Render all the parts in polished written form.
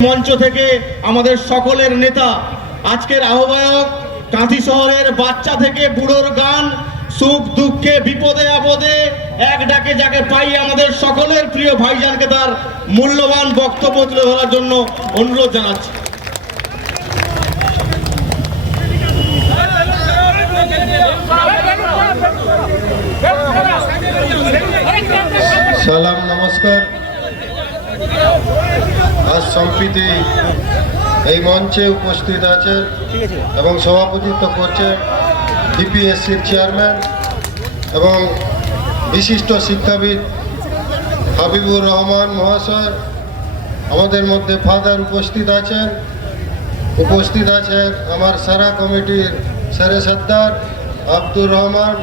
মঞ্চ থেকে আমাদের সকলের নেতা আজকের আহ্বায়ক কাঁথি শহরের বাচ্চা থেকে বুড়োর গান সুখ দুঃখে বিপদে আপদে এক ডাকে যাকে পাই আমাদের সকলের প্রিয় ভাইজানকে তার মূল্যবান বক্তব্য তুলে ধরার জন্য অনুরোধ জানাচ্ছি। সালাম নমস্কার। আজ সম্প্রীতি এই মঞ্চে উপস্থিত আছেন এবং সভাপতিত্ব করছেন ডিপিএসসির চেয়ারম্যান এবং বিশিষ্ট শিক্ষাবিদ হাবিবুর রহমান মহাশয়। আমাদের মধ্যে ফাদার উপস্থিত আছেন আমার সারা কমিটির সারে সর্দার আব্দুর রহমান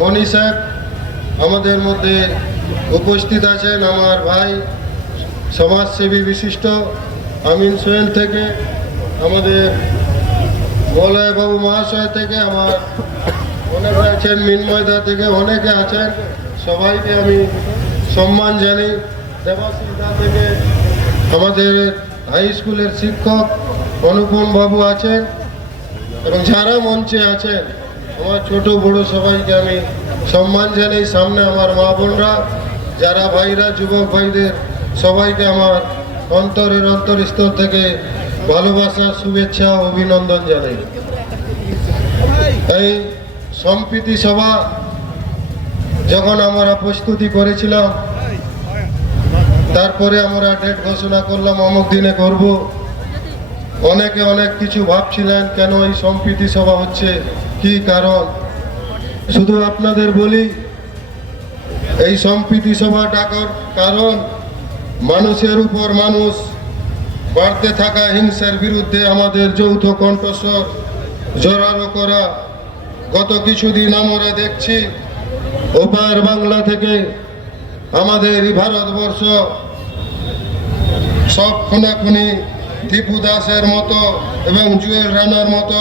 মনি সাহেব। আমাদের মধ্যে উপস্থিত আছেন আমার ভাই সমাজসেবী বিশিষ্ট আমিন সোহেল থেকে, আমাদের মলয় বাবু মহাশয় থেকে, আমার অনেকে আছেন মিনময়দা থেকে, অনেকে আছেন। সবাইকে আমি সম্মান জানি। দেবাশিসদা থেকে আমাদের হাই স্কুলের শিক্ষক অনুপম বাবু আছেন এবং যারা মঞ্চে আছেন আমার ছোট বড় সবাইকে আমি সম্মান জানাই। সামনে আমার মা বোনরা, যারা ভাইরা, যুবক ভাইদের সবাইকে আমার অন্তরের অন্তরস্থল থেকে ভালোবাসা, শুভেচ্ছা, অভিনন্দন জানাই। এই সম্প্রীতি সভা যখন আমরা প্রস্তুতি করেছিলাম, তারপরে আমরা ডেট ঘোষণা করলাম অমুক দিনে করব। অনেকে অনেক কিছু ভাবছিলেন কেন এই সম্প্রীতি সভা হচ্ছে, কি কারণ। শুধু আপনাদের বলি, এই সম্প্রীতি সভা ডাকার কারণ মানুষের উপর মানুষ বাড়তে থাকা হিংসার বিরুদ্ধে আমাদের যৌথ কণ্ঠস্বর জোরালো করা। গত কিছুদিন আমরা দেখছি ওপার বাংলা থেকে আমাদের ভারতবর্ষ সব খুনাখুনি দীপু দাসের মতো এবং জুয়েল রানার মতো,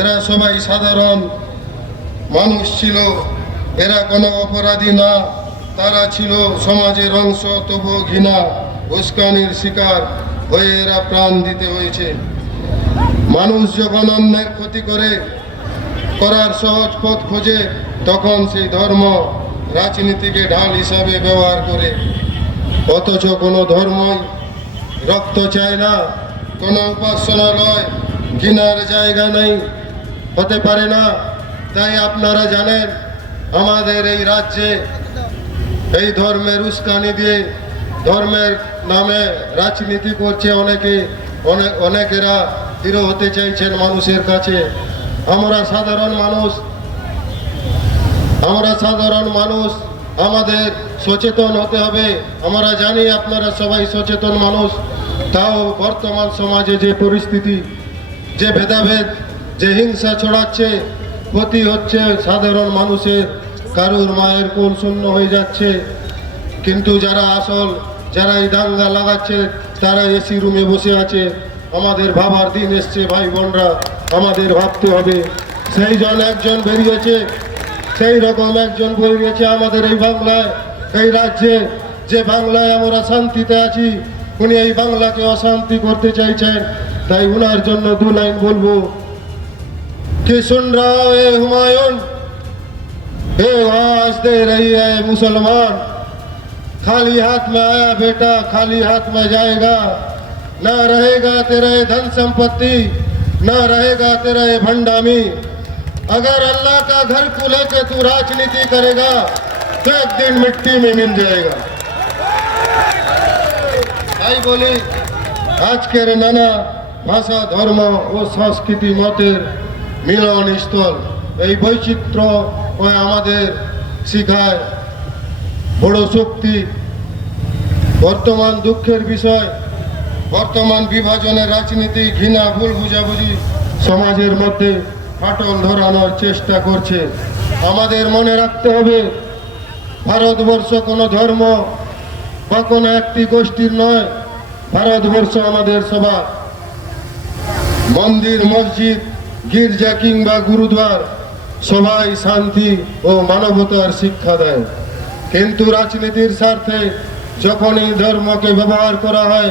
এরা সবাই সাধারণ মানুষ ছিল, এরা কোনো অপরাধী না, তারা ছিল সমাজের অংশ। তবু ঘৃণা উস্কানির শিকার হয়ে এরা প্রাণ দিতে হয়েছে। মানুষ যখন অন্যের ক্ষতি করার সহজ পথ খোঁজে, তখন সেই ধর্ম রাজনীতিকে ঢাল হিসাবে ব্যবহার করে। অথচ কোনো ধর্মই রক্ত চায় না, কোনো উপাসনালয় ঘৃণার জায়গা নেই, হতে পারে না। তাই আপনারা জানেন আমাদের এই রাজ্যে এই ধর্মের উস্কানি দিয়ে ধর্মের নামে রাজনীতি করছে অনেকেরা হিরো হতে চাইছেন মানুষের কাছে। আমরা সাধারণ মানুষ আমাদের সচেতন হতে হবে। আমরা জানি আপনারা সবাই সচেতন মানুষ, তাও বর্তমান সমাজে যে পরিস্থিতি, যে ভেদাভেদ, যে হিংসা ছড়াচ্ছে, ক্ষতি হচ্ছে সাধারণ মানুষের, কারুর মায়ের কোল শূন্য হয়ে যাচ্ছে। কিন্তু যারা এই দাঙ্গা লাগাচ্ছে তারা এসি রুমে বসে আছে। আমাদের ভাবার দিন এসছে ভাই বোনরা, আমাদের ভাবতে হবে। সেই রকম একজন বেরিয়েছে আমাদের এই বাংলায়, এই রাজ্যে, যে বাংলায় আমরা শান্তিতে আছি, উনি এই বাংলাকে অশান্তি করতে চাইছেন। তাই উনার জন্য দু লাইন বলবো कि सुन रहा है हुमायूं, हे आवाज दे रही है मुसलमान, खाली हाथ में आया बेटा खाली हाथ में जाएगा। ना रहेगा तेरे धन संपत्ति, ना रहेगा तेरे भंडामी। अगर अल्लाह का घर को लेके तू राजनीति करेगा तो एक दिन मिट्टी में मिल जाएगा। তাই বলি, আজকের নানা ভাষা, ধর্ম ও সংস্কৃতি মতের মিলন স্থল, এই বৈচিত্র্য আমাদের শিখায় বড় শক্তি। বর্তমান দুঃখের বিষয়, বর্তমান বিভাজনের রাজনীতি, ঘৃণা, ভুল বুঝাবুঝি সমাজের মধ্যে ফাটল ধরানোর চেষ্টা করছে। আমাদের মনে রাখতে হবে, ভারতবর্ষ কোনো ধর্ম বা কোনো একটি গোষ্ঠীর নয়। ভারতবর্ষ আমাদের সবার। মন্দির, মসজিদ, গির্জা কিংবা গুরুদ্বার সবাই শান্তি ও মানবতার শিক্ষা দেয়। কিন্তু রাজনীতির স্বার্থে যখনই ধর্মকে ব্যবহার করা হয়,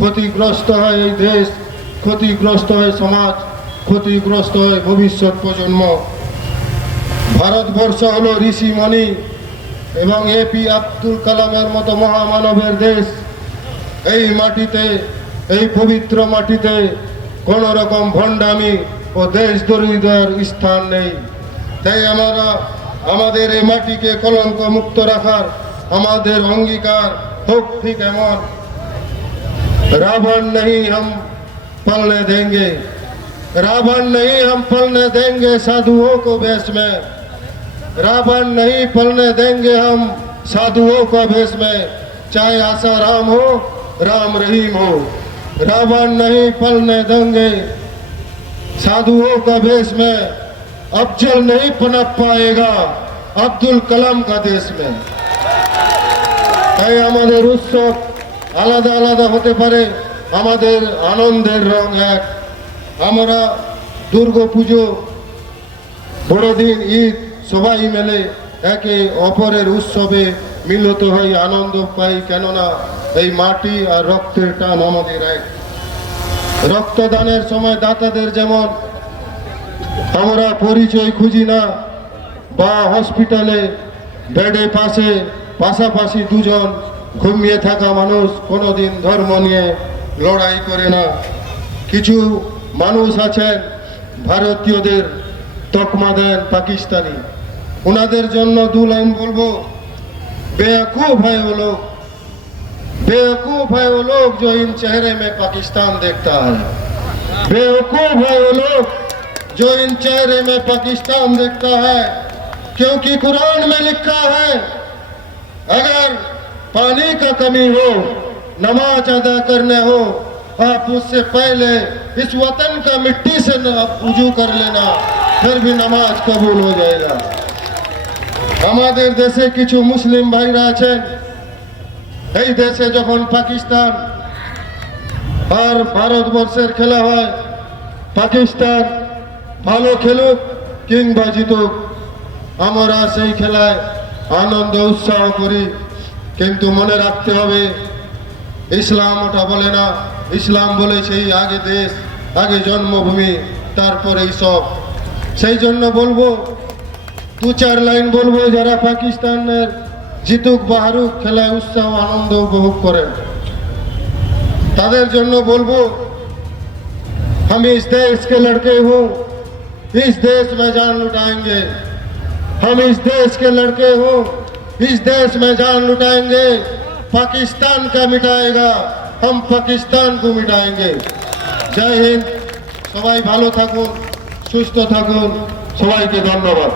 ক্ষতিগ্রস্ত হয় এই দেশ, ক্ষতিগ্রস্ত হয় সমাজ, ক্ষতিগ্রস্ত হয় ভবিষ্যৎ প্রজন্ম। ভারতবর্ষ হলো ঋষিমণি এবং এপি আব্দুল কালামের মতো মহামানবের দেশ। এই মাটিতে, এই পবিত্র মাটিতে কোনো রকম ভণ্ডামি ও দেশদ্রোহীদের স্থান নেই। তাই আমরা আমাদের এই মাটিকে কলঙ্ক মুক্ত রাখার আমাদের অঙ্গীকার হোক ঠিক এমন। रावण नहीं हम पलने देंगे, रावण नहीं हम पलने देंगे साधुओं को भेष में, रावण नहीं पलने देंगे हम साधुओं को भेष में, चाहे आशा राम हो राम रहीम हो। रावण नहीं पलने देंगे साधुओं का भेष में, अफजल नहीं पनप पाएगा अब्दुल कलाम का देश में। তাই আমাদের উৎসব আলাদা আলাদা হতে পারে, আমাদের আনন্দের রং এক। আমরা দুর্গা পুজো, বড়দিন, ঈদ সবাই মিলে একে অপরের উৎসবে মিলিত হয়ে আনন্দ পাই, কেননা এই মাটি আর রক্তের টান আমাদের এক। রক্তদানের সময় দাতাদের যেমন আমরা পরিচয় খুঁজি না, বা হসপিটালে বেডে পাশাপাশি দুজন ঘুমিয়ে থাকা মানুষ কোনোদিন ধর্ম নিয়ে লড়াই করে না। কিছু মানুষ আছেন ভারতীয়দের তকমা দেন পাকিস্তানি, ওনাদের জন্য দু লাইন বলবো। बेवकूफ है वो लोग, बेवकूफ है वो लोग जो इन चेहरे में पाकिस्तान देखता है, बेवकूफ है वो लोग जो इन चेहरे में पाकिस्तान देखता है। क्योंकि कुरान में लिखा है अगर पानी का कमी हो, नमाज अदा करने हो, आप उससे पहले इस वतन का मिट्टी से वुजू कर लेना, फिर भी नमाज कबूल हो जाएगा। আমাদের দেশে কিছু মুসলিম ভাইরা আছেন, এই দেশে যখন পাকিস্তান আর ভারতবর্ষের খেলা হয়, পাকিস্তান ভালো খেলুক কিংবা জিতুক, আমরা সেই খেলায় আনন্দ উৎসাহ করি। কিন্তু মনে রাখতে হবে, ইসলাম ওটা বলে না। ইসলাম বলে সেই আগে দেশ, আগে জন্মভূমি, তারপরে এই সব। সেই জন্য বলবো, দু চার লাইন বলবো, যারা পাকিস্তানের জিতুক বা হারুক খেলায় উৎসাহ আনন্দ উপভোগ করেন, তাদের জন্য বলবো, हम इस देश के लड़के हूँ, इस देश में जान लुटाएंगे। हम इस देश के लड़के हूँ, इस देश में जान लुटाएंगे। पाकिस्तान का मिटाएगा, हम पाकिस्तान को मिटाएंगे। जय हिंद। সবাই ভালো থাকুন, সুস্থ থাকুন, সবাইকে ধন্যবাদ।